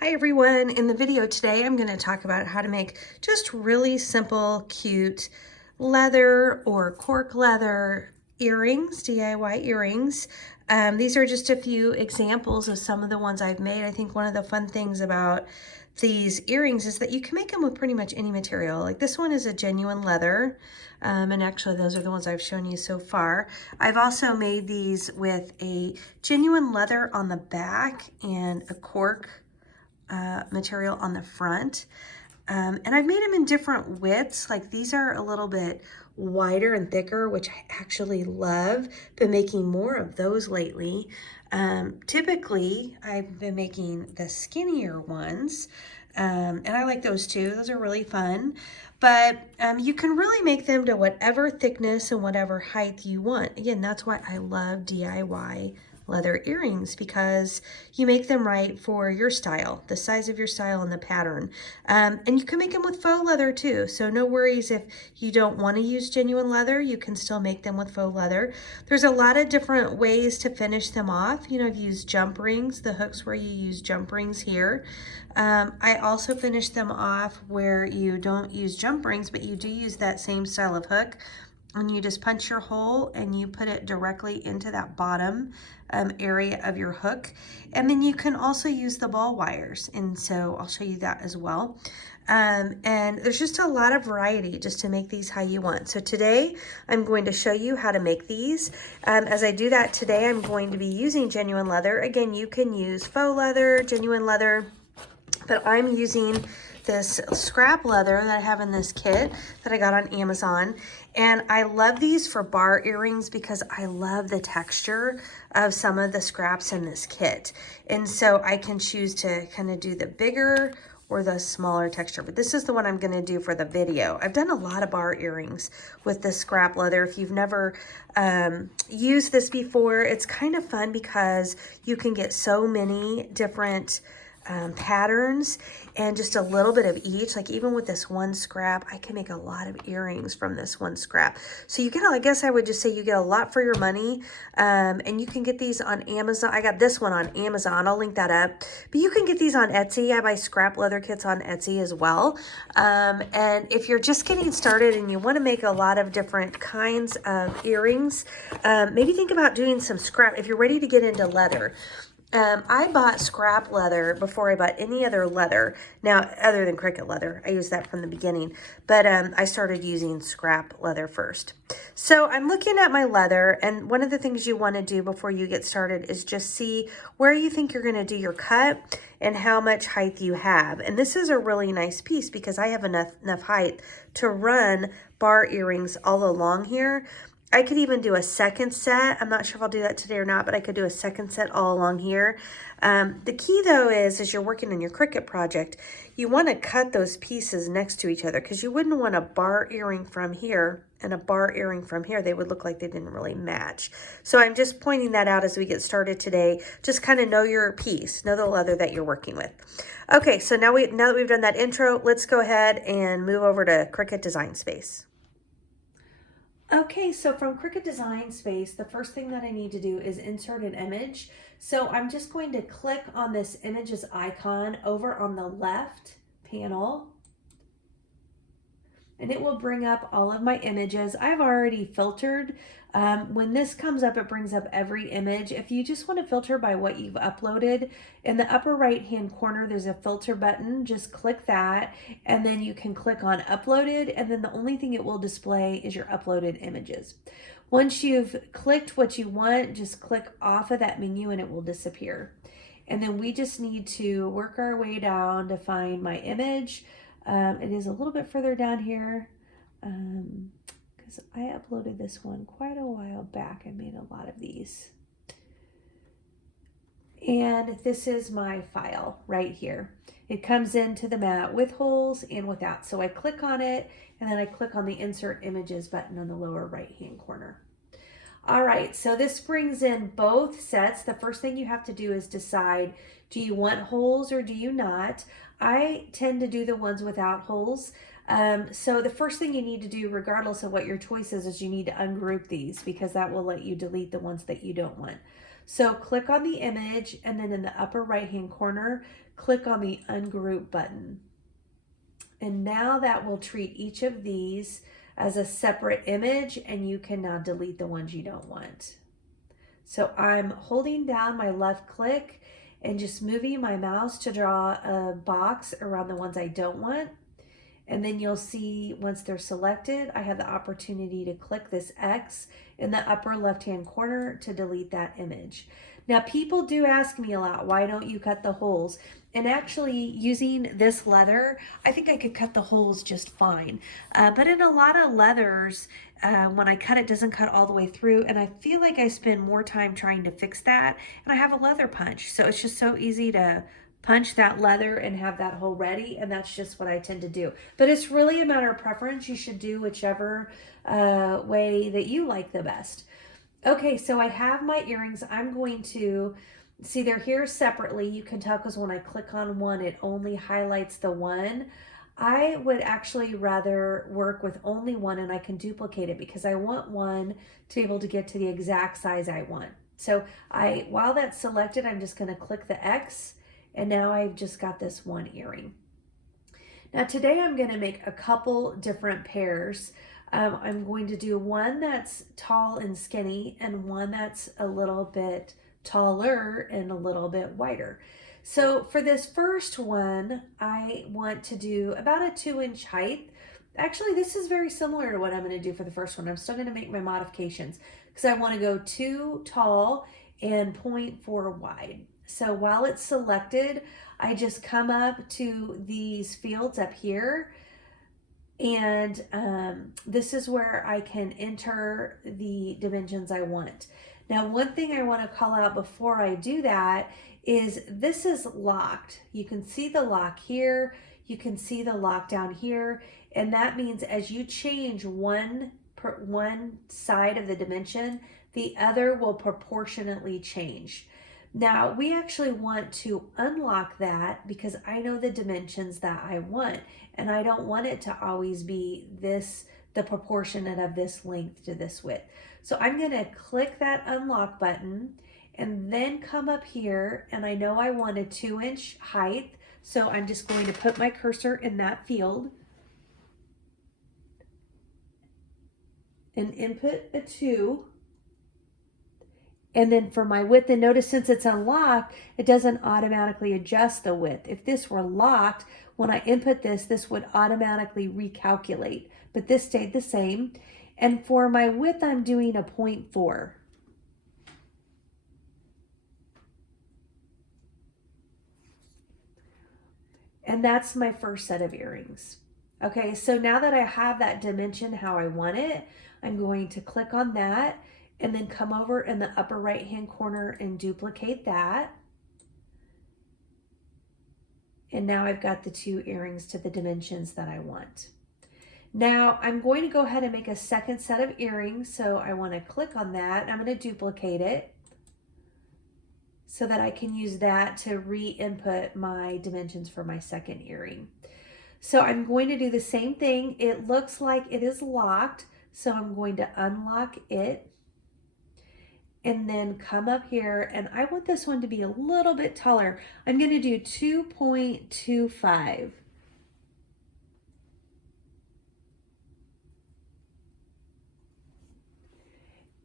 Hi everyone, in the video today I'm going to talk about how to make just really simple, cute leather or cork leather earrings, DIY earrings. These are just a few examples of some of the ones I've made. I think one of the fun things about these earrings is that you can make them with pretty much any material. Like this one is a genuine leather, and actually those are the ones I've shown you so far. I've also made these with a genuine leather on the back and a cork material on the front. And I've made them in different widths. Like these are a little bit wider and thicker, which I actually love. Been making more of those lately. Typically, I've been making the skinnier ones. And I like those too. Those are really fun. But you can really make them to whatever thickness and whatever height you want. Again, that's why I love DIY leather earrings, because you make them right for your style, the size of your style and the pattern. And you can make them with faux leather too. So no worries if you don't want to use genuine leather, you can still make them with faux leather. There's a lot of different ways to finish them off. You know, I've used jump rings, the hooks where you use jump rings here. I also finish them off where you don't use jump rings, but you do use that same style of hook. And you just punch your hole and you put it directly into that bottom area of your hook. And then you can also use the ball wires. And so I'll show you that as well. And there's just a lot of variety just to make these how you want. So today I'm going to show you how to make these. As I do that today, I'm going to be using genuine leather. Again, you can use faux leather, genuine leather, but I'm using this scrap leather that I have in this kit that I got on Amazon. And I love these for bar earrings because I love the texture of some of the scraps in this kit. And so I can choose to kind of do the bigger or the smaller texture, but this is the one I'm gonna do for the video. I've done a lot of bar earrings with this scrap leather. If you've never used this before, it's kind of fun because you can get so many different patterns and just a little bit of each. Like even with this one scrap, I can make a lot of earrings from this one scrap. So you get, I guess I would just say you get a lot for your money. And you can get these on Amazon. I got this one on Amazon. I'll link that up. But you can get these on Etsy. I buy scrap leather kits on Etsy as well. And if you're just getting started and you want to make a lot of different kinds of earrings, maybe think about doing some scrap if you're ready to get into leather. I bought scrap leather before I bought any other leather. Now, other than Cricut leather, I used that from the beginning. But I started using scrap leather first. So I'm looking at my leather, and one of the things you want to do before you get started is just see where you think you're going to do your cut and how much height you have. And this is a really nice piece because I have enough height to run bar earrings all along here. I could even do a second set. I'm not sure if I'll do that today or not, but I could do a second set all along here. The key though is, as you're working on your Cricut project, you want to cut those pieces next to each other because you wouldn't want a bar earring from here and a bar earring from here. They would look like they didn't really match. So I'm just pointing that out as we get started today. Just kind of know your piece, know the leather that you're working with. Okay, so now that we've done that intro, let's go ahead and move over to Cricut Design Space. Okay, so from Cricut Design Space, the first thing that I need to do is insert an image. So I'm just going to click on this images icon over on the left panel, and it will bring up all of my images. I've already filtered. When this comes up, it brings up every image. If you just want to filter by what you've uploaded, in the upper right hand corner there's a filter button. Just click that, and then you can click on uploaded, and then the only thing it will display is your uploaded images. Once you've clicked what you want, just click off of that menu and it will disappear. And then we just need to work our way down to find my image. It is a little bit further down here because I uploaded this one quite a while back. I made a lot of these. And this is my file right here. It comes into the mat with holes and without. So I click on it, and then I click on the Insert Images button on the lower right-hand corner. All right, so this brings in both sets. The first thing you have to do is decide, do you want holes or do you not? I tend to do the ones without holes. So the first thing you need to do, regardless of what your choice is you need to ungroup these because that will let you delete the ones that you don't want. So click on the image, and then in the upper right-hand corner, click on the ungroup button. And now that will treat each of these as a separate image, and you can now delete the ones you don't want. So I'm holding down my left click and just moving my mouse to draw a box around the ones I don't want. And then you'll see once they're selected, I have the opportunity to click this X in the upper left-hand corner to delete that image. Now, people do ask me a lot, why don't you cut the holes? And actually, using this leather, I think I could cut the holes just fine. But in a lot of leathers, when I cut it, doesn't cut all the way through, and I feel like I spend more time trying to fix that, and I have a leather punch. So it's just so easy to punch that leather and have that hole ready, and that's just what I tend to do. But it's really a matter of preference. You should do whichever way that you like the best. Okay, so I have my earrings. I'm going to see they're here separately. You can tell because when I click on one, it only highlights the one. I would actually rather work with only one, and I can duplicate it because I want one to be able to get to the exact size I want. So while that's selected, I'm just going to click the X, and now I've just got this one earring. Now today I'm going to make a couple different pairs. I'm going to do one that's tall and skinny and one that's a little bit taller and a little bit wider. So for this first one, I want to do about a 2-inch height. Actually, this is very similar to what I'm going to do for the first one. I'm still going to make my modifications because I want to go 2 tall and 0.4 wide. So while it's selected, I just come up to these fields up here, and this is where I can enter the dimensions I want. Now, one thing I want to call out before I do that is this is locked. You can see the lock here, you can see the lock down here, and that means as you change one side of the dimension, the other will proportionately change. Now, we actually want to unlock that because I know the dimensions that I want, and I don't want it to always be the proportionate of this length to this width. So I'm going to click that unlock button and then come up here, and I know I want a 2-inch height, so I'm just going to put my cursor in that field and input a 2. And then for my width, and notice since it's unlocked, it doesn't automatically adjust the width. If this were locked, when I input this would automatically recalculate, but this stayed the same. And for my width, I'm doing a 0.4. And that's my first set of earrings. Okay, so now that I have that dimension how I want it, I'm going to click on that and then come over in the upper right hand corner and duplicate that. And now I've got the 2 earrings to the dimensions that I want. Now I'm going to go ahead and make a second set of earrings. So I want to click on that. I'm going to duplicate it so that I can use that to re-input my dimensions for my second earring. So I'm going to do the same thing. It looks like it is locked, so I'm going to unlock it and then come up here, and I want this one to be a little bit taller. I'm going to do 2.25.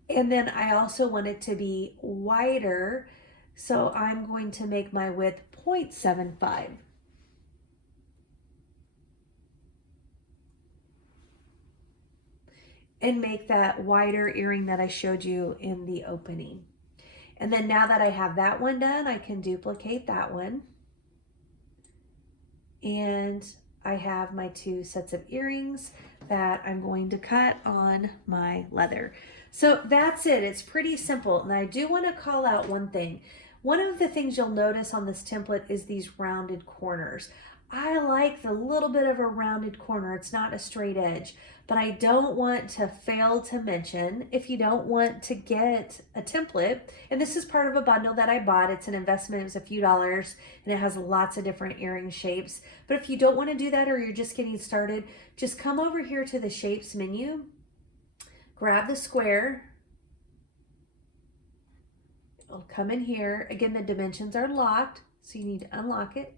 And then I also want it to be wider, so I'm going to make my width 0.75. And make that wider earring that I showed you in the opening. And then now that I have that one done, I can duplicate that one. And I have my 2 sets of earrings that I'm going to cut on my leather. So that's it. It's pretty simple. And I do want to call out one thing. One of the things you'll notice on this template is these rounded corners. I like the little bit of a rounded corner. It's not a straight edge, but I don't want to fail to mention, if you don't want to get a template, and this is part of a bundle that I bought. It's an investment. It was a few dollars, and it has lots of different earring shapes. But if you don't want to do that, or you're just getting started, just come over here to the shapes menu, grab the square. It'll come in here. Again, the dimensions are locked, so you need to unlock it.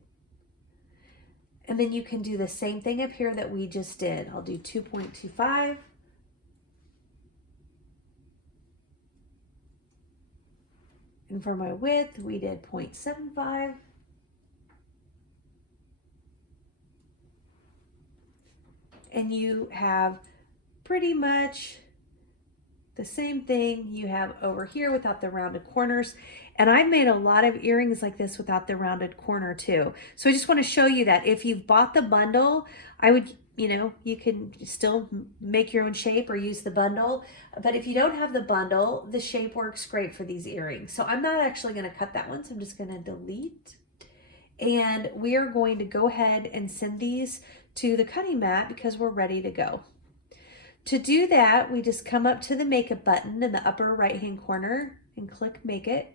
And then you can do the same thing up here that we just did. I'll do 2.25. And for my width, we did 0.75. And you have pretty much the same thing you have over here without the rounded corners. And I've made a lot of earrings like this without the rounded corner too. So I just want to show you that if you've bought the bundle, I would, you can still make your own shape or use the bundle. But if you don't have the bundle, the shape works great for these earrings. So I'm not actually going to cut that one. So I'm just going to delete. And we are going to go ahead and send these to the cutting mat because we're ready to go. To do that, we just come up to the Make It button in the upper right-hand corner and click Make It.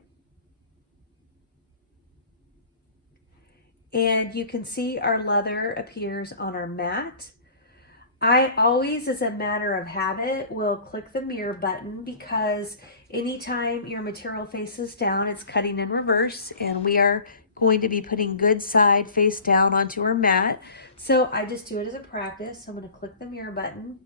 And you can see our leather appears on our mat. I always, as a matter of habit, will click the mirror button because anytime your material faces down, it's cutting in reverse, and we are going to be putting good side face down onto our mat. So I just do it as a practice. So I'm going to click the mirror button.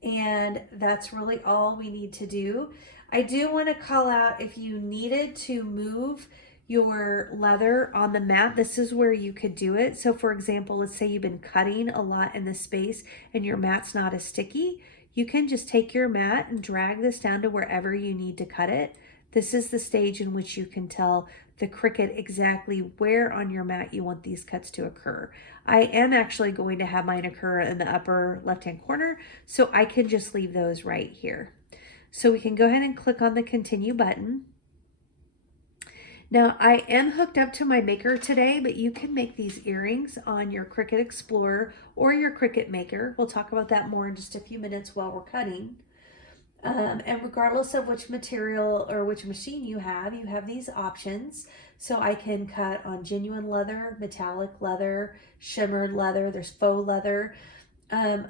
And that's really all we need to do. I do want to call out, if you needed to move your leather on the mat, this is where you could do it. So for example, let's say you've been cutting a lot in this space and your mat's not as sticky. You can just take your mat and drag this down to wherever you need to cut it. This is the stage in which you can tell the Cricut exactly where on your mat you want these cuts to occur. I am actually going to have mine occur in the upper left-hand corner, so I can just leave those right here. So we can go ahead and click on the Continue button. Now, I am hooked up to my Maker today, but you can make these earrings on your Cricut Explorer or your Cricut Maker. We'll talk about that more in just a few minutes while we're cutting. And regardless of which material or which machine you have these options. So I can cut on genuine leather, metallic leather, shimmered leather, there's faux leather.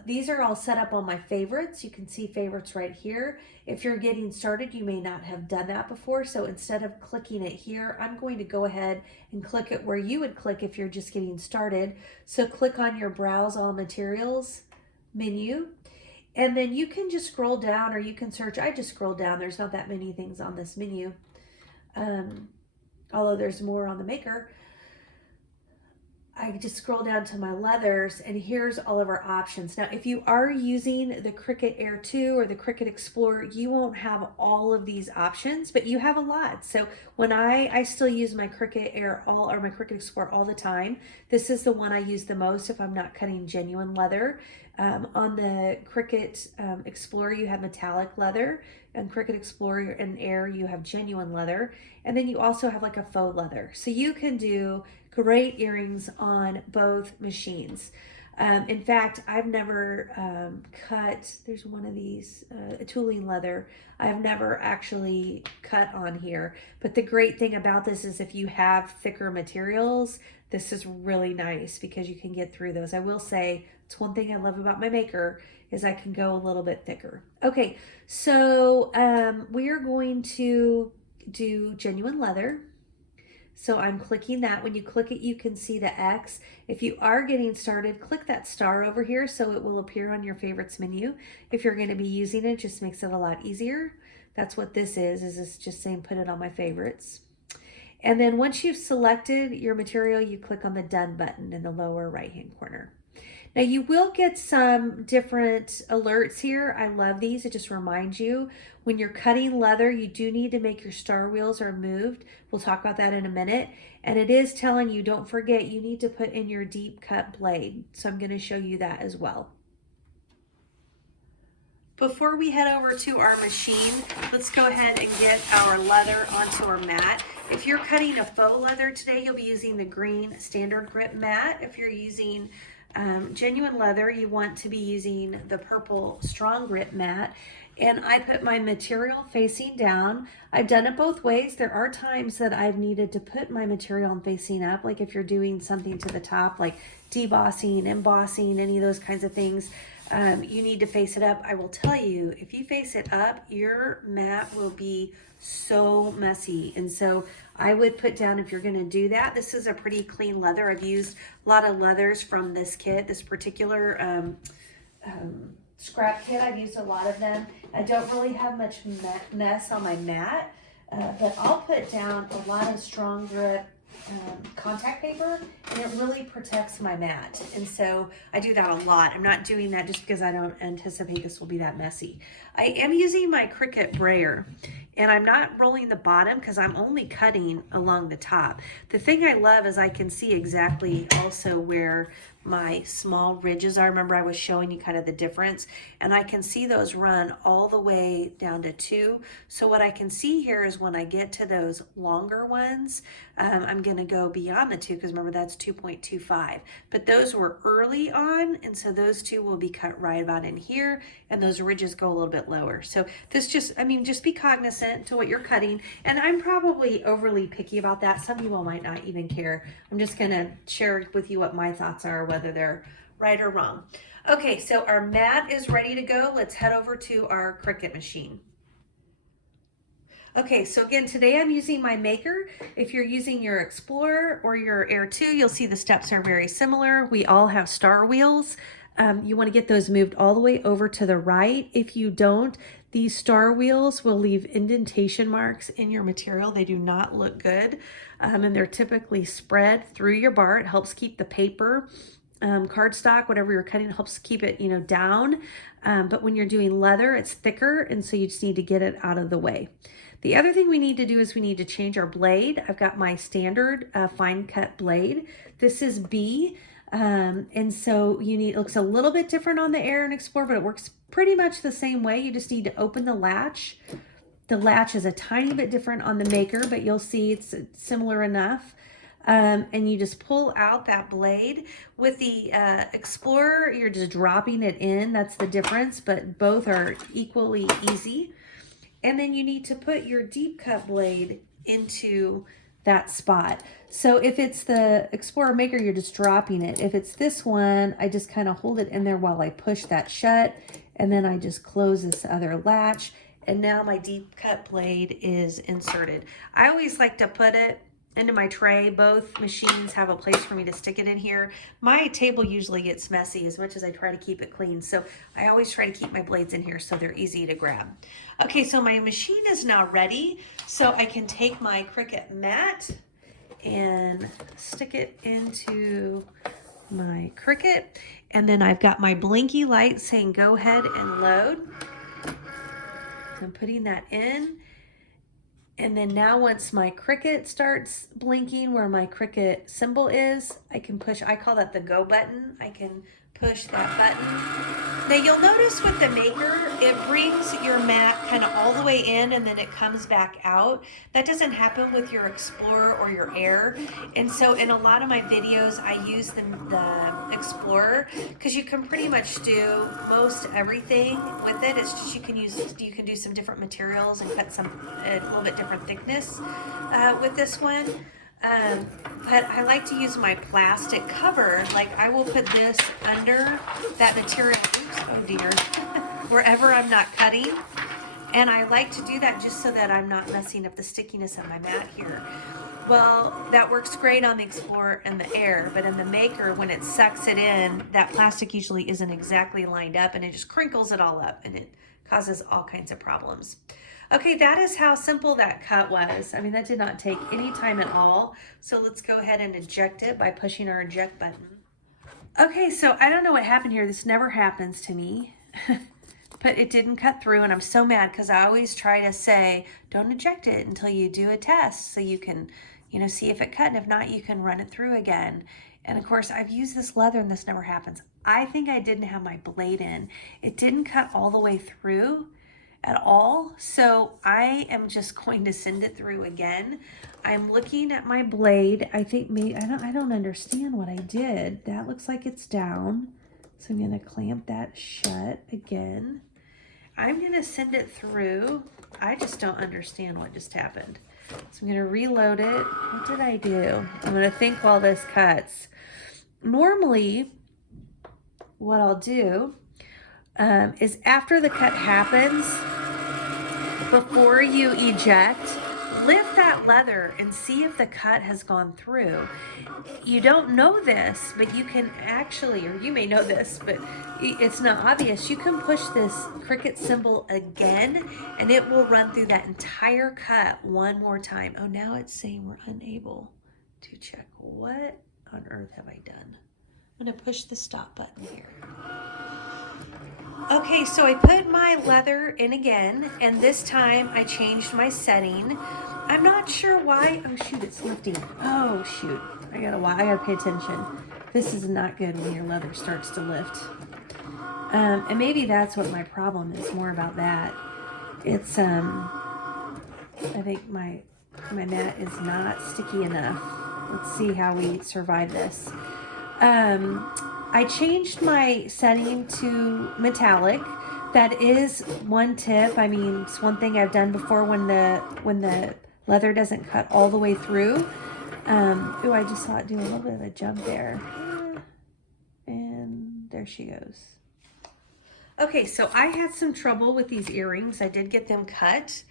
These are all set up on my favorites. You can see favorites right here. If you're getting started, you may not have done that before. So instead of clicking it here, I'm going to go ahead and click it where you would click if you're just getting started. So click on your Browse All Materials menu. And then you can just scroll down, or you can search. I just scroll down. There's not that many things on this menu, although there's more on the Maker. I just scroll down to my leathers, and here's all of our options. Now, if you are using the Cricut Air 2 or the Cricut Explorer, you won't have all of these options, but you have a lot. So when I still use my Cricut Air or my Cricut Explorer all the time. This is the one I use the most if I'm not cutting genuine leather. On the Cricut Explorer, you have metallic leather, and Cricut Explorer and Air, you have genuine leather. And then you also have like a faux leather. So you can do great earrings on both machines. In fact, I've never cut, there's one of these, tooling leather. I've never actually cut on here. But the great thing about this is if you have thicker materials, this is really nice because you can get through those. I will say, it's one thing I love about my Maker is I can go a little bit thicker. Okay, so we are going to do genuine leather. So I'm clicking that. When you click it, you can see the X. If you are getting started, click that star over here so it will appear on your favorites menu. If you're going to be using it, it just makes it a lot easier. That's what this is it's just saying put it on my favorites. And then once you've selected your material, you click on the Done button in the lower right-hand corner. Now you will get some different alerts here. I love these. It just reminds you when you're cutting leather, you do need to make your star wheels are moved. We'll talk about that in a minute. And it is telling you, don't forget, you need to put in your deep cut blade. So I'm going to show you that as well. Before we head over to our machine, let's go ahead and get our leather onto our mat. If you're cutting a faux leather today, you'll be using the green standard grip mat. If you're using genuine leather, you want to be using the purple strong grip mat. and I put my material facing down. I've done it both ways. There are times that I've needed to put my material facing up, like if you're doing something to the top, like debossing, embossing, any of those kinds of things. You need to face it up. I will tell you, if you face it up, your mat will be so messy. And so I would put down, if you're going to do that, this is a pretty clean leather. I've used a lot of leathers from this kit, this particular scrap kit. I've used a lot of them. I don't really have much mess on my mat, but I'll put down a lot of strong grip contact paper, and it really protects my mat. And so I do that a lot. I'm not doing that just because I don't anticipate this will be that messy. I am using my Cricut brayer, and I'm not rolling the bottom because I'm only cutting along the top. The thing I love is I can see exactly also where my small ridges are. Remember, I was showing you kind of the difference, and I can see those run all the way down to 2. So what I can see here is when I get to those longer ones, I'm going to go beyond the 2, because remember, that's 2.25. But those were early on, and so those 2 will be cut right about in here, and those ridges go a little bit lower. So this just, I mean, just be cognizant to what you're cutting. And I'm probably overly picky about that. Some people might not even care. I'm just going to share with you what my thoughts are, whether they're right or wrong. Okay, so our mat is ready to go. Let's head over to our Cricut machine. Okay, so again, today I'm using my Maker. If you're using your Explorer or your Air 2, you'll see the steps are very similar. We all have star wheels. You want to get those moved all the way over to the right. If you don't, these star wheels will leave indentation marks in your material. They do not look good, and they're typically spread through your bar. It helps keep the paper, cardstock, whatever you're cutting, helps keep it, down. But when you're doing leather, it's thicker, and so you just need to get it out of the way. The other thing we need to do is we need to change our blade. I've got my standard fine cut blade. This is B. And so it looks a little bit different on the Air and Explorer, but it works pretty much the same way. You just need to open the latch. The latch is a tiny bit different on the Maker, but you'll see it's similar enough. And you just pull out that blade. With the Explorer, you're just dropping it in. That's the difference, but both are equally easy. And then you need to put your deep cut blade into that spot. So if it's the Explorer Maker, you're just dropping it. If it's this one, I just kind of hold it in there while I push that shut, and then I just close this other latch, and now my deep cut blade is inserted. I always like to put it into my tray. Both machines have a place for me to stick it in here. My table usually gets messy as much as I try to keep it clean, so I always try to keep my blades in here so they're easy to grab. Okay, so my machine is now ready, so I can take my Cricut mat and stick it into my Cricut, and then I've got my blinky light saying go ahead and load. I'm putting that in. And then now once my Cricut starts blinking where my Cricut symbol is, I can push, I call that the go button. I can push that button. Now you'll notice with the Maker, it brings your mat kind of all the way in and then it comes back out. That doesn't happen with your Explorer or your Air. And so in a lot of my videos, I use the Explorer because you can pretty much do most everything with it. It's just you can do some different materials and cut some a little bit different thickness with this one. But I like to use my plastic cover. Like I will put this under that material, oops, oh dear, wherever I'm not cutting. And I like to do that just so that I'm not messing up the stickiness of my mat here. Well, that works great on the Explorer and the Air, but in the Maker, when it sucks it in, that plastic usually isn't exactly lined up and it just crinkles it all up and it causes all kinds of problems. Okay, that is how simple that cut was. I mean, that did not take any time at all. So let's go ahead and eject it by pushing our eject button. Okay, so I don't know what happened here. This never happens to me, but it didn't cut through, and I'm so mad because I always try to say, don't eject it until you do a test so you can, see if it cut, and if not, you can run it through again. And of course, I've used this leather and this never happens. I think I didn't have my blade in. It didn't cut all the way through at all, so I am just going to send it through again. I'm looking at my blade. I think maybe I don't understand what I did. That looks like it's down, so I'm going to clamp that shut again. I'm gonna send it through. I just don't understand what just happened. So I'm gonna reload it. What did I do? I'm gonna think while this cuts. Normally, what I'll do is after the cut happens, before you eject, lift that leather and see if the cut has gone through. You don't know this, but you can actually, or you may know this, but it's not obvious. You can push this Cricut symbol again and it will run through that entire cut one more time. Oh, now it's saying we're unable to check. What on earth have I done? I'm gonna push the stop button here. Okay, so I put my leather in again, and this time I changed my setting. I'm not sure why. Oh shoot, it's lifting. Oh shoot, I gotta pay attention. This is not good when your leather starts to lift. And maybe that's what my problem is, more about that. It's, I think my mat is not sticky enough. Let's see how we survive this. I changed my setting to metallic. That is one tip. I mean, it's one thing I've done before when the leather doesn't cut all the way through. Oh, I just saw it do a little bit of a jump there. And there she goes. Okay, so I had some trouble with these earrings. I did get them cut,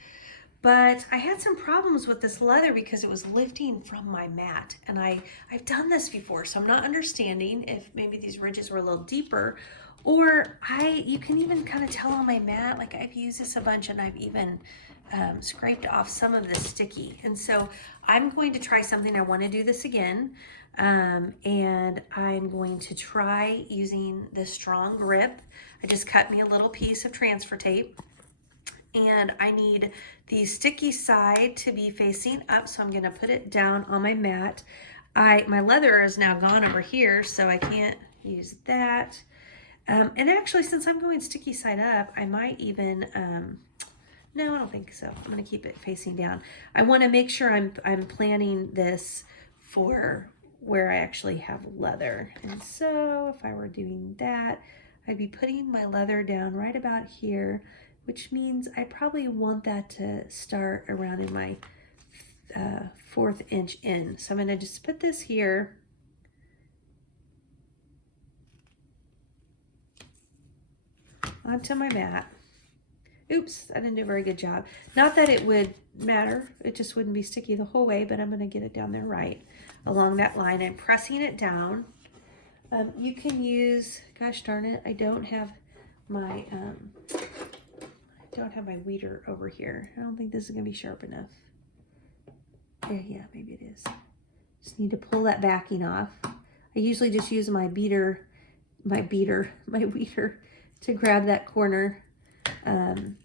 but I had some problems with this leather because it was lifting from my mat. And I've done this before, so I'm not understanding if maybe these ridges were a little deeper, or you can even kind of tell on my mat, like I've used this a bunch and I've even scraped off some of the sticky. And so I'm going to try something. I want to do this again. And I'm going to try using the strong grip. I just cut me a little piece of transfer tape. And I need the sticky side to be facing up, so I'm going to put it down on my mat. My leather is now gone over here, so I can't use that. And actually, since I'm going sticky side up, I might even, no, I don't think so. I'm going to keep it facing down. I want to make sure I'm planning this for where I actually have leather. And so if I were doing that, I'd be putting my leather down right about here, which means I probably want that to start around in my 4th inch in. So I'm gonna just put this here. Onto my mat. Oops, I didn't do a very good job. Not that it would matter, it just wouldn't be sticky the whole way, but I'm gonna get it down there right along that line. I'm pressing it down. You can use, gosh darn it, I don't have my weeder over here. I don't think this is gonna be sharp enough. Yeah, maybe it is. Just need to pull that backing off. I usually just use my weeder to grab that corner and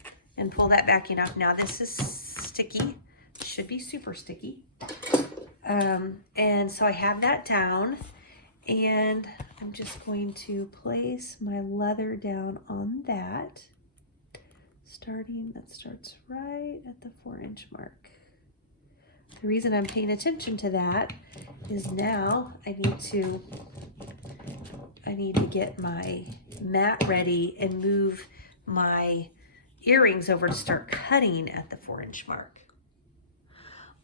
pull that backing off. Now this is sticky, should be super sticky. And so I have that down, and I'm just going to place my leather down on that. That starts right at the 4-inch mark. The reason I'm paying attention to that is now I need to get my mat ready and move my earrings over to start cutting at the 4-inch mark.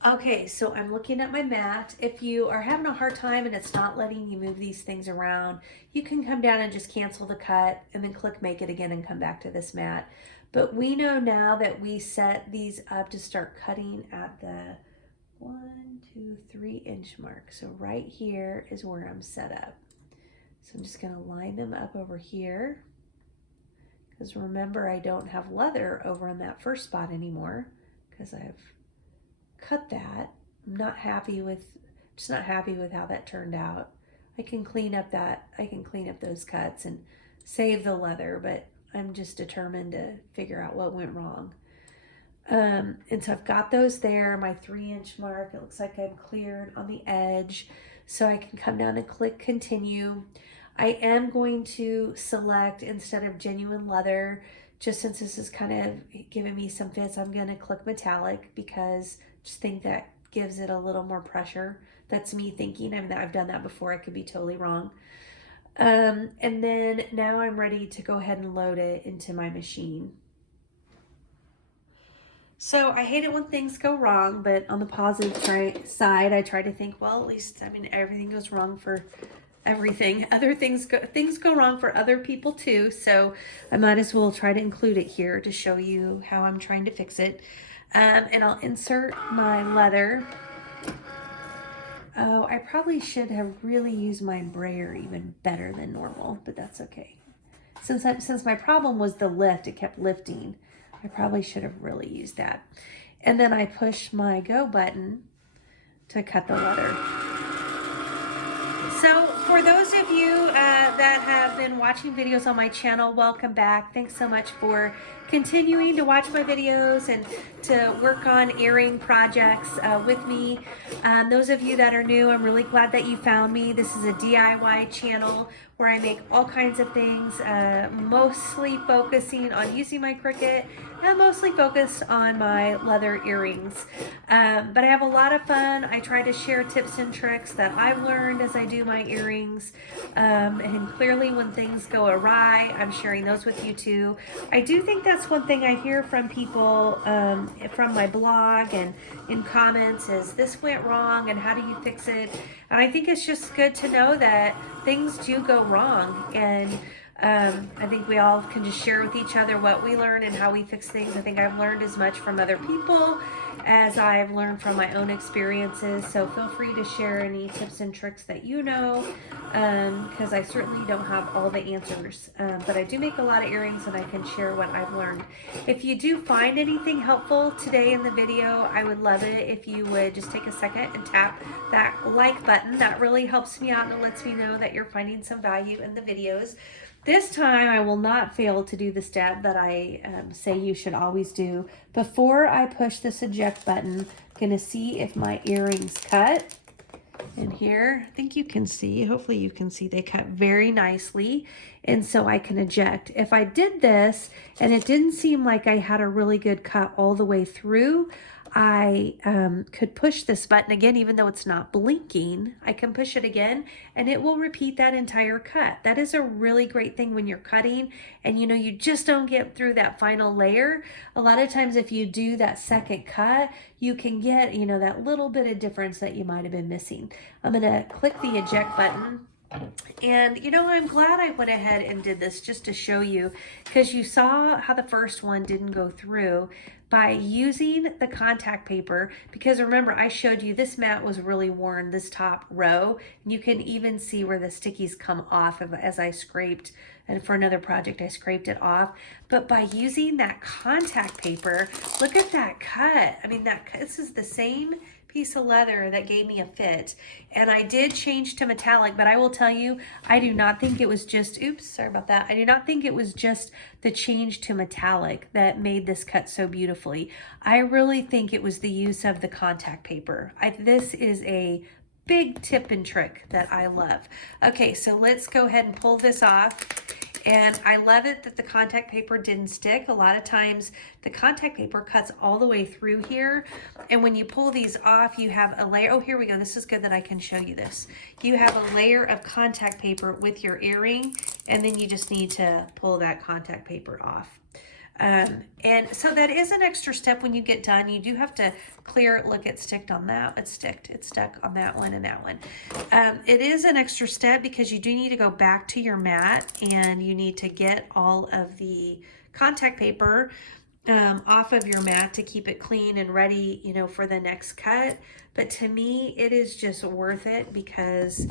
Okay, so I'm looking at my mat. If you are having a hard time and it's not letting you move these things around, you can come down and just cancel the cut and then click make it again and come back to this mat. But we know now that we set these up to start cutting at the 1, 2, 3-inch mark. So right here is where I'm set up. So I'm just gonna line them up over here. Because remember, I don't have leather over on that first spot anymore because I've cut that. I'm just not happy with how that turned out. I can clean up those cuts and save the leather, but I'm just determined to figure out what went wrong. And so I've got those there, my 3-inch mark. It looks like I'm cleared on the edge, so I can come down and click continue. I am going to select, instead of genuine leather, just since this is kind of giving me some fits, I'm going to click metallic because I just think that gives it a little more pressure. That's me thinking. I mean, I've done that before. I could be totally wrong. And then now I'm ready to go ahead and load it into my machine. So I hate it when things go wrong, but on the positive side, I try to think, well, at least, I mean, everything goes wrong for everything. Other things go wrong for other people too. So I might as well try to include it here to show you how I'm trying to fix it. And I'll insert my leather. Oh, I probably should have really used my brayer even better than normal, but that's okay. Since my problem was the lift, it kept lifting. I probably should have really used that. And then I push my go button to cut the leather. So for those of you that have been watching videos on my channel, welcome back. Thanks so much for continuing to watch my videos and to work on earring projects with me. Those of you that are new, I'm really glad that you found me. This is a DIY channel where I make all kinds of things, mostly focusing on using my Cricut and mostly focused on my leather earrings. But I have a lot of fun. I try to share tips and tricks that I've learned as I do my earrings. And clearly when things go awry, I'm sharing those with you too. I do think that's one thing I hear from people from my blog and in comments is this went wrong and how do you fix it? And I think it's just good to know that things do go wrong, and I think we all can just share with each other what we learn and how we fix things. I think I've learned as much from other people as I've learned from my own experiences. So feel free to share any tips and tricks that you know, because I certainly don't have all the answers. But I do make a lot of earrings and I can share what I've learned. If you do find anything helpful today in the video, I would love it if you would just take a second and tap that like button. That really helps me out and it lets me know that you're finding some value in the videos. This time I will not fail to do the step that I say you should always do. Before I push this eject button, I'm going to see if my earrings cut. And here, I think you can see, hopefully you can see they cut very nicely. And so I can eject. If I did this and it didn't seem like I had a really good cut all the way through, I could push this button again, even though it's not blinking. I can push it again and it will repeat that entire cut. That is a really great thing when you're cutting and you just don't get through that final layer. A lot of times if you do that second cut, you can get, that little bit of difference that you might have been missing. I'm gonna click the eject button. And I'm glad I went ahead and did this just to show you, because you saw how the first one didn't go through by using the contact paper. Because remember, I showed you this mat was really worn, this top row, and you can even see where the stickies come off as I scraped, and for another project I scraped it off. But by using that contact paper, look at that cut. I mean, this is the same piece of leather that gave me a fit, and I did change to metallic, but I will tell you, I do not think it was just, oops, sorry about that. I do not think it was just the change to metallic that made this cut so beautifully. I really think it was the use of the contact paper. This is a big tip and trick that I love. Okay, so let's go ahead and pull this off. And I love it that the contact paper didn't stick. A lot of times the contact paper cuts all the way through here. And when you pull these off, you have a layer. Oh, here we go. This is good that I can show you this. You have a layer of contact paper with your earring, and then you just need to pull that contact paper off. And so that is an extra step when you get done. You do have to clear it. Look, it's sticked on that. It's stuck on that one and that one. It is an extra step because you do need to go back to your mat and you need to get all of the contact paper off of your mat to keep it clean and ready, for the next cut. But to me, it is just worth it because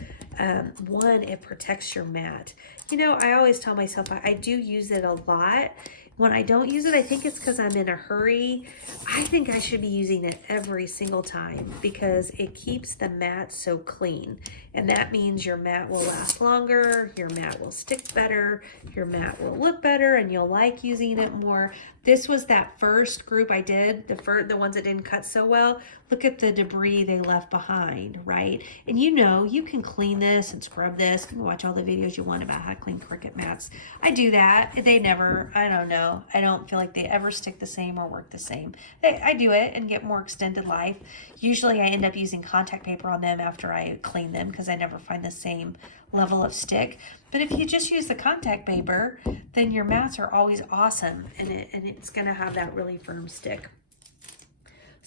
one, it protects your mat. I always tell myself I do use it a lot. When I don't use it, I think it's because I'm in a hurry. I think I should be using it every single time because it keeps the mat so clean. And that means your mat will last longer, your mat will stick better, your mat will look better, and you'll like using it more. This was that first group I did, the ones that didn't cut so well. Look at the debris they left behind, right? And you can clean this and scrub this. You can watch all the videos you want about how to clean Cricut mats. I do that. They never, I don't know. I don't feel like they ever stick the same or work the same. I do it and get more extended life. Usually I end up using contact paper on them after I clean them because I never find the same level of stick. But if you just use the contact paper, then your mats are always awesome and it's going to have that really firm stick.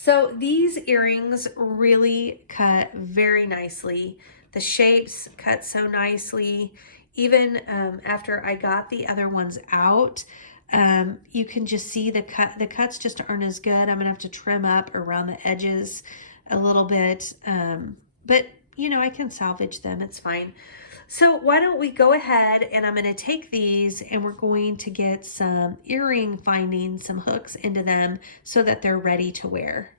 So these earrings really cut very nicely. The shapes cut so nicely. Even after I got the other ones out, you can just see the cut. The cuts just aren't as good. I'm gonna have to trim up around the edges a little bit, but you know, I can salvage them. It's fine. So why don't we go ahead and I'm going to take these and we're going to get some earring findings, some hooks into them so that they're ready to wear.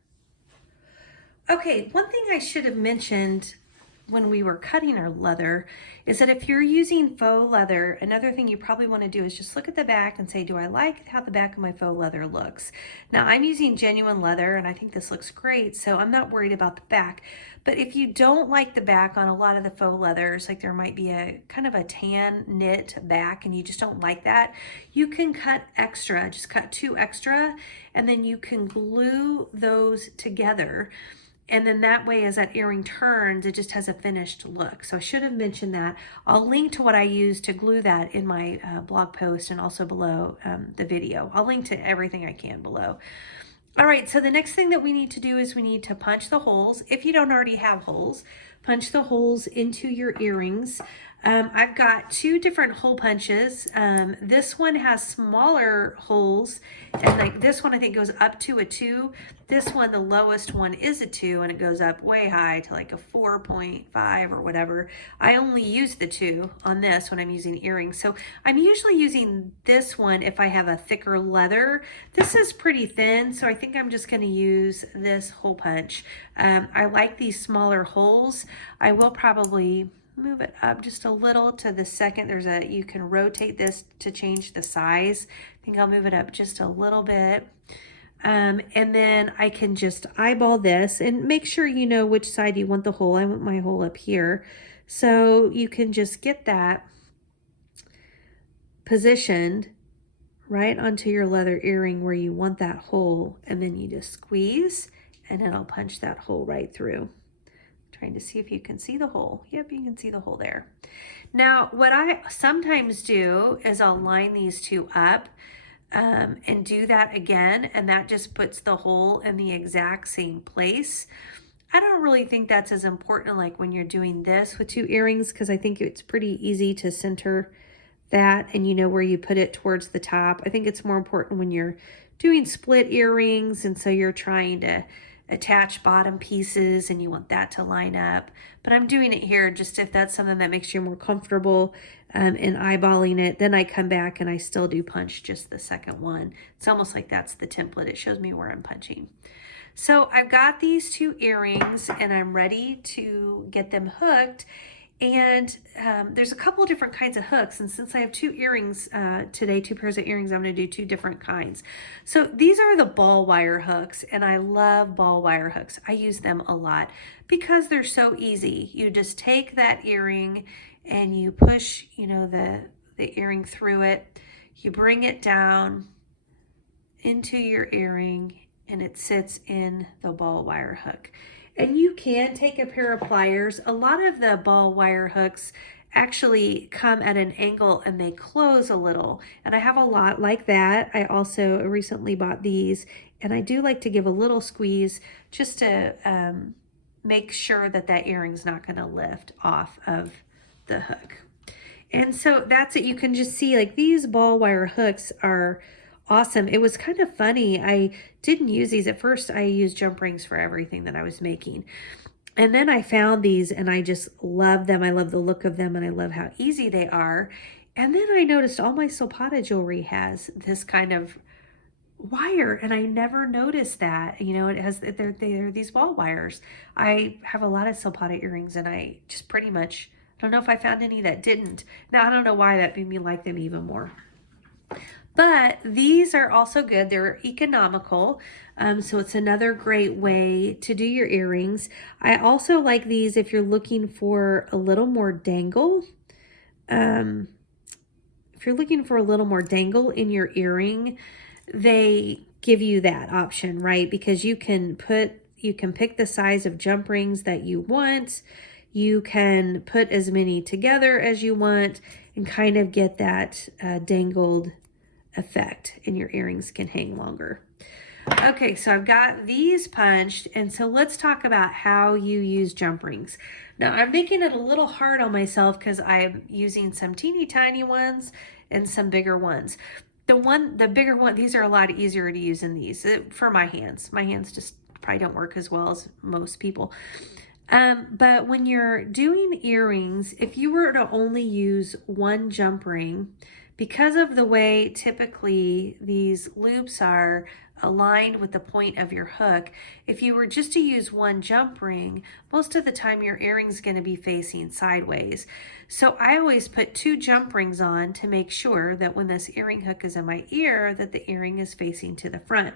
Okay, one thing I should have mentioned when we were cutting our leather is that if you're using faux leather, another thing you probably want to do is just look at the back and say, do I like how the back of my faux leather looks? Now I'm using genuine leather and I think this looks great, so I'm not worried about the back. But if you don't like the back on a lot of the faux leathers, like there might be a kind of a tan knit back and you just don't like that, you can cut extra, just cut 2 extra, and then you can glue those together. And then that way, as that earring turns, it just has a finished look. So I should have mentioned that. I'll link to what I use to glue that in my blog post and also below the video. I'll link to everything I can below. All right, so the next thing that we need to do is we need to punch the holes. If you don't already have holes, punch the holes into your earrings. I've got 2 different hole punches. This one has smaller holes, and like this one I think goes up to a 2. This one, the lowest one, is a 2, and it goes up way high to like a 4.5 or whatever. I only use the 2 on this when I'm using earrings. So I'm usually using this one if I have a thicker leather. This is pretty thin, so I think I'm just going to use this hole punch. I like these smaller holes. I will probably move it up just a little to the second. You can rotate this to change the size. I think I'll move it up just a little bit. And then I can just eyeball this and make sure you know which side you want the hole. I want my hole up here. So you can just get that positioned right onto your leather earring where you want that hole, and then you just squeeze and it'll punch that hole right through. Trying to see if you can see the hole. Yep, you can see the hole there. Now, what I sometimes do is I'll line these 2 up and do that again, and that just puts the hole in the exact same place. I don't really think that's as important like when you're doing this with 2 earrings, because I think it's pretty easy to center that and you know where you put it towards the top. I think it's more important when you're doing split earrings, and so you're trying to attach bottom pieces and you want that to line up. But I'm doing it here just if that's something that makes you more comfortable in eyeballing it. Then I come back and I still do punch just the second one. It's almost like that's the template. It shows me where I'm punching. So I've got these 2 earrings and I'm ready to get them hooked. And there's a couple of different kinds of hooks. And since I have 2 earrings today, 2 pairs of earrings, I'm going to do 2 different kinds. So these are the ball wire hooks, and I love ball wire hooks. I use them a lot because they're so easy. You just take that earring and you push, you know, the earring through it. You bring it down into your earring and it sits in the ball wire hook. And you can take a pair of pliers. A lot of the ball wire hooks actually come at an angle and they close a little. And I have a lot like that. I also recently bought these, and I do like to give a little squeeze just to make sure that that earring's not going to lift off of the hook. And so that's it. You can just see like these ball wire hooks are awesome. It was kind of funny. I didn't use these at first. I used jump rings for everything that I was making. And then I found these and I just love them. I love the look of them and I love how easy they are. And then I noticed all my Silpata jewelry has this kind of wire, and I never noticed that. You know, it has, they're these ball wires. I have a lot of Silpata earrings and I just pretty much, I don't know if I found any that didn't. Now, I don't know why that made me like them even more. But these are also good. They're economical. So it's another great way to do your earrings. I also like these if you're looking for a little more dangle. If you're looking for a little more dangle in your earring, they give you that option, right? Because you can pick the size of jump rings that you want. You can put as many together as you want and kind of get that dangled effect, and your earrings can hang longer. Okay, so I've got these punched, and so let's talk about how you use jump rings. Now, I'm making it a little hard on myself because I'm using some teeny tiny ones and some bigger ones. The bigger one, these are a lot easier to use than these for my hands. My hands just probably don't work as well as most people. But when you're doing earrings, if you were to only use one jump ring, because of the way typically these loops are aligned with the point of your hook, if you were just to use one jump ring, most of the time your earring's going to be facing sideways. So I always put 2 jump rings on to make sure that when this earring hook is in my ear, that the earring is facing to the front.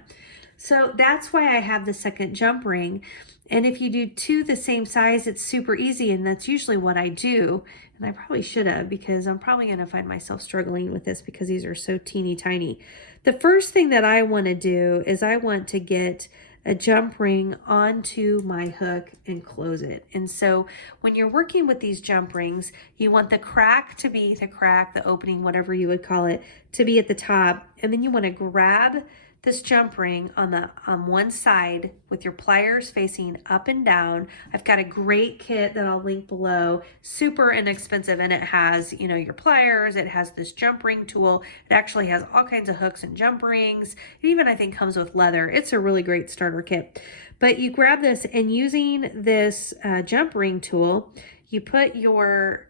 So that's why I have the second jump ring. And if you do 2 the same size, it's super easy, and that's usually what I do. And I probably should have, because I'm probably going to find myself struggling with this because these are so teeny tiny. The first thing that I want to do is I want to get a jump ring onto my hook and close it. And so when you're working with these jump rings, you want the crack to be the opening, whatever you would call it, to be at the top. And then you want to grab this jump ring on one side with your pliers facing up and down. I've got a great kit that I'll link below, super inexpensive, and it has, you know, your pliers, it has this jump ring tool, it actually has all kinds of hooks and jump rings. It even, I think, comes with leather. It's a really great starter kit. But you grab this, and using this jump ring tool, you put your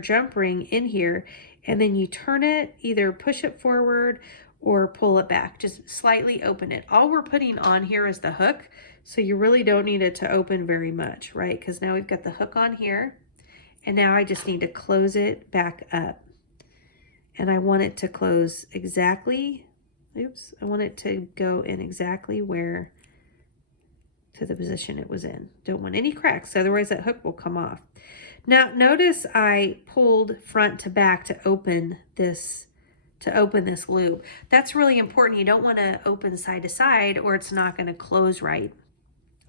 jump ring in here, and then you turn it, either push it forward or pull it back, just slightly open it. All we're putting on here is the hook, so you really don't need it to open very much, right? Because now we've got the hook on here, and now I just need to close it back up. And I want it to close exactly, I want it to go in exactly where, to the position it was in. Don't want any cracks, otherwise that hook will come off. Now notice I pulled front to back to open this loop. That's really important. You don't want to open side to side or it's not going to close right.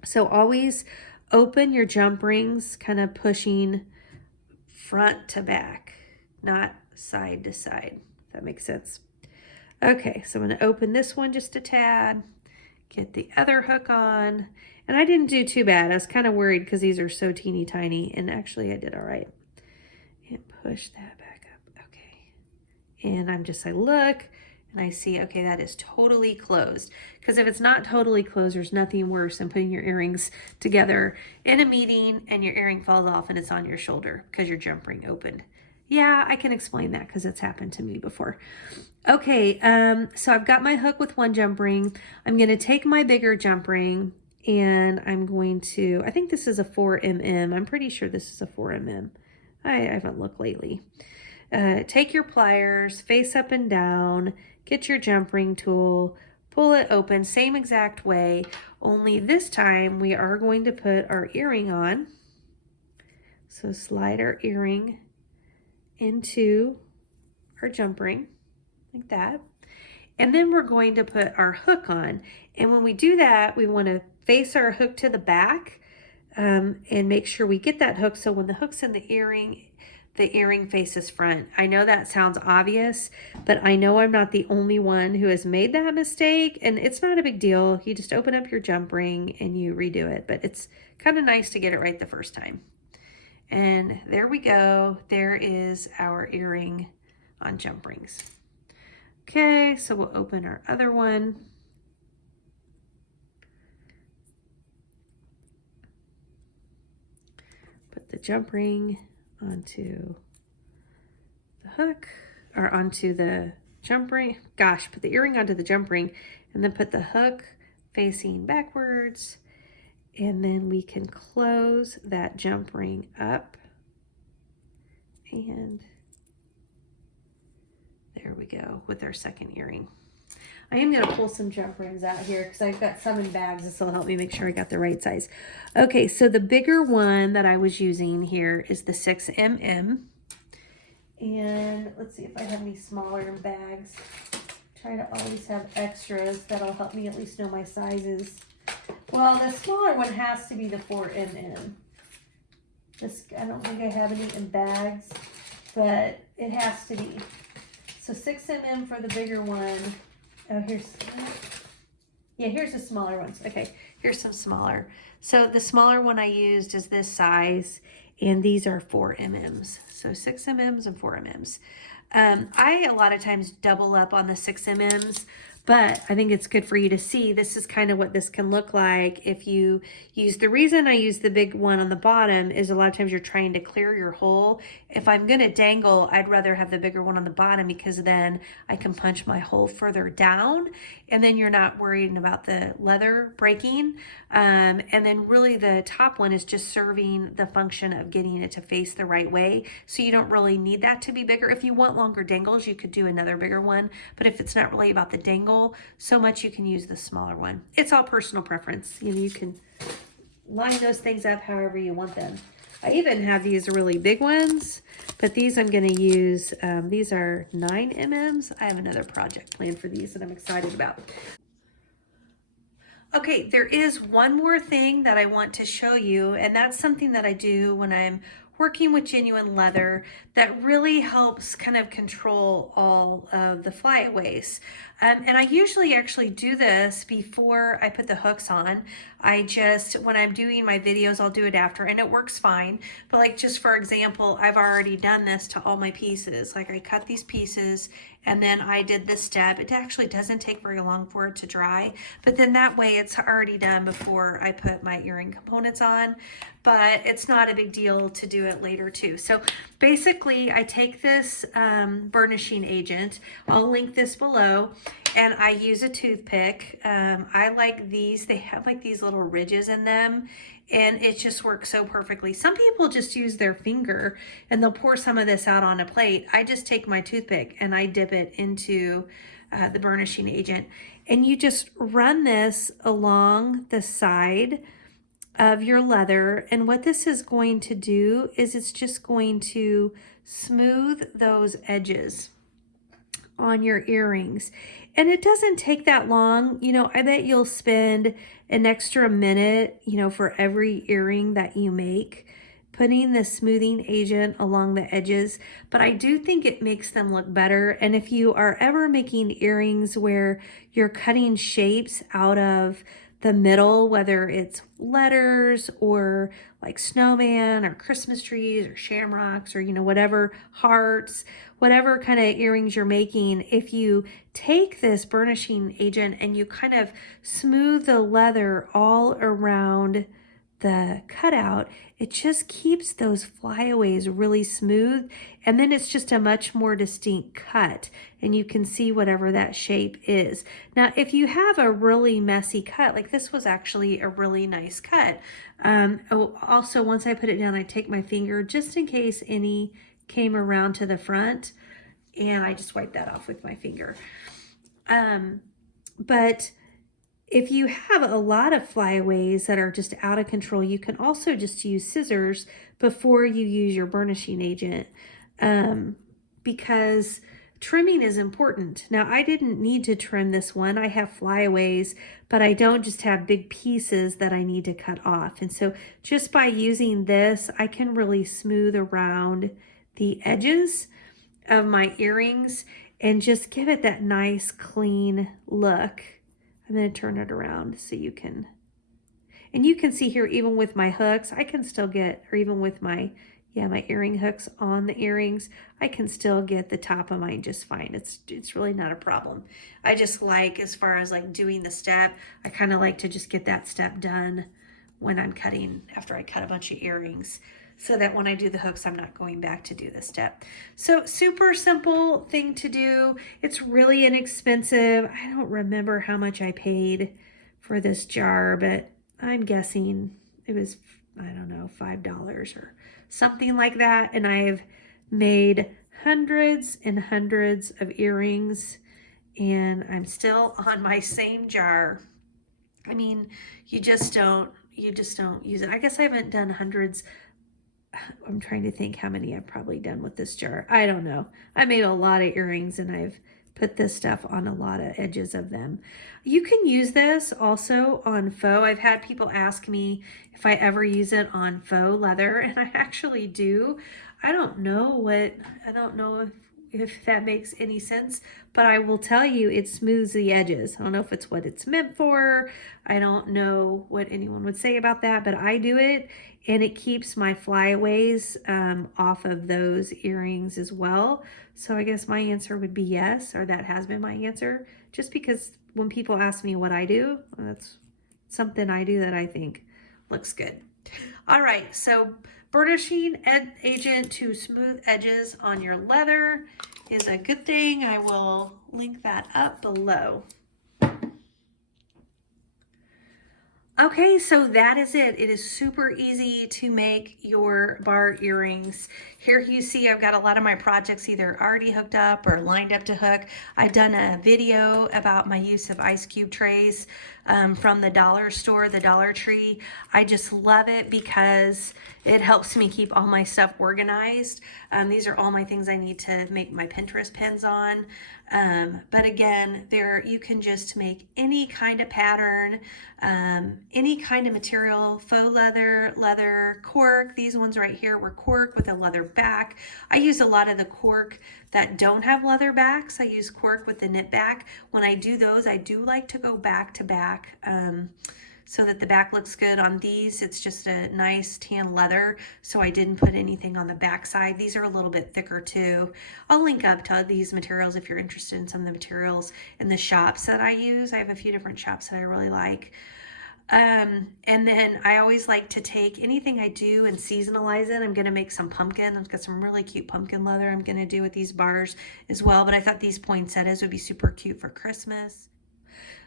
So always open your jump rings, kind of pushing front to back, not side to side, if that makes sense. Okay, so I'm going to open this one just a tad, get the other hook on, and I didn't do too bad. I was kind of worried because these are so teeny tiny, and actually I did all right. And push that back up, okay. And I look, and I see, okay, that is totally closed. Because if it's not totally closed, there's nothing worse than putting your earrings together in a meeting and your earring falls off and it's on your shoulder because your jump ring opened. Yeah, I can explain that because it's happened to me before. Okay, so I've got my hook with one jump ring. I'm going to take my bigger jump ring and I'm going to, I think this is a 4mm. I'm pretty sure this is a 4mm. I haven't looked lately. Take your pliers, face up and down, get your jump ring tool, pull it open, same exact way, only this time we are going to put our earring on. So slide our earring into our jump ring like that. And then we're going to put our hook on. And when we do that, we want to face our hook to the back and make sure we get that hook. So when the hook's in the earring faces front. I know that sounds obvious, but I know I'm not the only one who has made that mistake, and it's not a big deal. You just open up your jump ring and you redo it, but it's kind of nice to get it right the first time. And there we go. There is our earring on jump rings. Okay, so we'll open our other one. Put the jump ring onto the hook, or onto the jump ring. Gosh, put the earring onto the jump ring and then put the hook facing backwards. And then we can close that jump ring up. And there we go with our second earring. I am going to pull some jump rings out here because I've got some in bags. This will help me make sure I got the right size. Okay, so the bigger one that I was using here is the 6mm. And let's see if I have any smaller in bags. Try to always have extras. That'll help me at least know my sizes. Well, the smaller one has to be the 4mm. I don't think I have any in bags, but it has to be. So 6mm for the bigger one. Oh, here's the smaller ones. Okay, here's some smaller. So the smaller one I used is this size, and these are 4 mm's. So 6 mm's and 4 mm's. I a lot of times double up on the 6 mm's, but I think it's good for you to see. This is kind of what this can look like if you use, the reason I use the big one on the bottom is a lot of times you're trying to clear your hole. If I'm gonna dangle, I'd rather have the bigger one on the bottom because then I can punch my hole further down and then you're not worried about the leather breaking. And then really the top one is just serving the function of getting it to face the right way. So you don't really need that to be bigger. If you want longer dangles, you could do another bigger one. But if it's not really about the dangle so much, you can use the smaller one. It's all personal preference. You know, you can line those things up however you want them. I even have these really big ones, but these I'm going to use, these are 9 mm's. I have another project planned for these that I'm excited about. Okay, there is one more thing that I want to show you, and that's something that I do when I'm working with genuine leather that really helps kind of control all of the flyaways. And I usually actually do this before I put the hooks on. I just, when I'm doing my videos, I'll do it after and it works fine. But like just for example, I've already done this to all my pieces. Like I cut these pieces and then I did this step. It actually doesn't take very long for it to dry, but then that way it's already done before I put my earring components on. But it's not a big deal to do it later too. So basically I take this burnishing agent, I'll link this below, and I use a toothpick. I like these, they have like these little ridges in them and it just works so perfectly. Some people just use their finger and they'll pour some of this out on a plate. I just take my toothpick and I dip it into the burnishing agent, and you just run this along the side of your leather. And what this is going to do is it's just going to smooth those edges on your earrings. And it doesn't take that long. You know, I bet you'll spend an extra minute, you know, for every earring that you make, putting the smoothing agent along the edges. But I do think it makes them look better. And if you are ever making earrings where you're cutting shapes out of the middle, whether it's letters or like snowman or Christmas trees or shamrocks or, you know, whatever, hearts, whatever kind of earrings you're making, if you take this burnishing agent and you kind of smooth the leather all around the cutout, it just keeps those flyaways really smooth, and then it's just a much more distinct cut and you can see whatever that shape is. Now if you have a really messy cut, like this was actually a really nice cut. Also once I put it down, I take my finger just in case any came around to the front, and I just wipe that off with my finger. But if you have a lot of flyaways that are just out of control, you can also just use scissors before you use your burnishing agent, because trimming is important. Now, I didn't need to trim this one. I have flyaways, but I don't just have big pieces that I need to cut off. And so just by using this, I can really smooth around the edges of my earrings and just give it that nice, clean look. I'm going to turn it around so you can, and you can see here, even with my hooks, I can still get, or even with my, my earring hooks on the earrings, I can still get the top of mine just fine. It's really not a problem. I just like, as far as like doing the step, I kind of like to just get that step done when I'm cutting, after I cut a bunch of earrings, so that when I do the hooks, I'm not going back to do the step. So super simple thing to do. It's really inexpensive. I don't remember how much I paid for this jar, but I'm guessing it was, I don't know, $5 or something like that. And I've made hundreds and hundreds of earrings, and I'm still on my same jar. I mean, you just don't use it. I guess I haven't done hundreds. I'm trying to think how many I've probably done with this jar. I don't know. I made a lot of earrings and I've put this stuff on a lot of edges of them. You can use this also on faux. I've had people ask me if I ever use it on faux leather, and I actually do. I don't know if that makes any sense, but I will tell you it smooths the edges. I don't know if it's what it's meant for. I don't know what anyone would say about that, but I do it, and it keeps my flyaways off of those earrings as well. So I guess my answer would be yes, or that has been my answer, just because when people ask me what I do, that's something I do that I think looks good. All right, so burnishing agent to smooth edges on your leather is a good thing. I will link that up below. Okay, so that is it. It is super easy to make your bar earrings. Here you see I've got a lot of my projects either already hooked up or lined up to hook. I've done a video about my use of ice cube trays from the dollar store, the Dollar Tree. I just love it because it helps me keep all my stuff organized. These are all my things I need to make my Pinterest pins on. But again, you can just make any kind of pattern, any kind of material, faux leather, leather, cork. These ones right here were cork with a leather back. I use a lot of the cork that don't have leather backs. I use cork with the knit back. When I do those, I do like to go back to back so that the back looks good. On these, it's just a nice tan leather, so I didn't put anything on the back side. These are a little bit thicker too. I'll link up to these materials if you're interested in some of the materials in the shops that I use. I have a few different shops that I really like. And then I always like to take anything I do and seasonalize it. I'm going to make some pumpkin. I've got some really cute pumpkin leather I'm going to do with these bars as well, but I thought these poinsettias would be super cute for Christmas.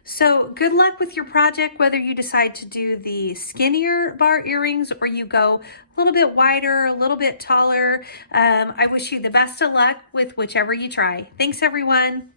So good luck with your project, whether you decide to do the skinnier bar earrings or you go a little bit wider, a little bit taller. I wish you the best of luck with whichever you try. Thanks, everyone.